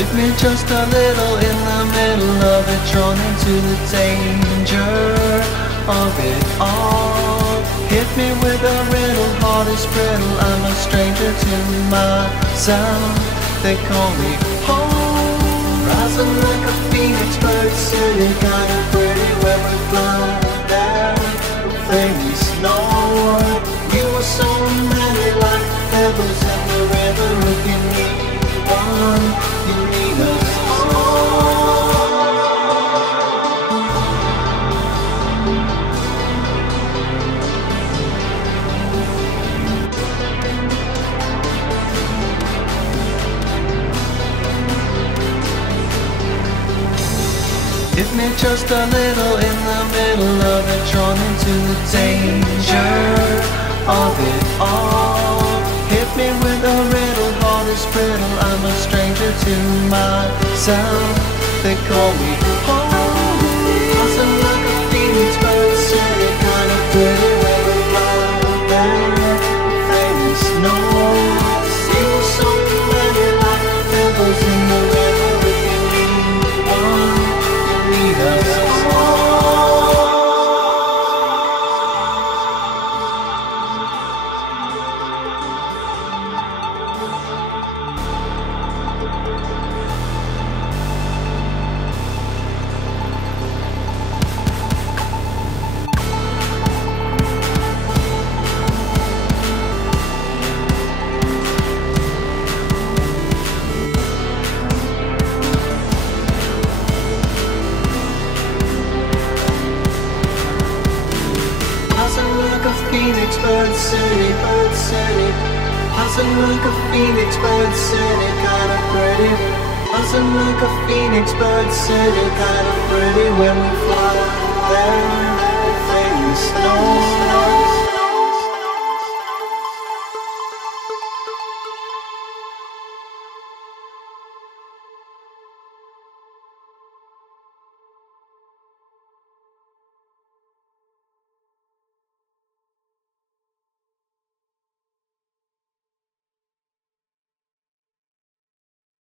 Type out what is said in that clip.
Hit me just a little in the middle of it, drawn into the danger of it all. Hit me with a riddle, heart is brittle, I'm a stranger to myself. They call me home, rising like a phoenix bird, sitting kind of pretty when we fly there. Flamey snow, you were so many like pebbles in the river. If you need one, you need us all. Hit me just a little in the middle of it, drawn into the danger of it all. Hit me with a riddle, heart is brittle, I'm a stranger to myself. They call me home, tossing like a phoenix bird, sitting kind of pretty when we fly there. Flaming snow, you were so many like pebbles in the river. If you need one, you need us all. Phoenix bird city, buzzing like a phoenix bird city, kind of pretty. Buzzing like a phoenix bird city, kind of pretty when we fly there. Things snow.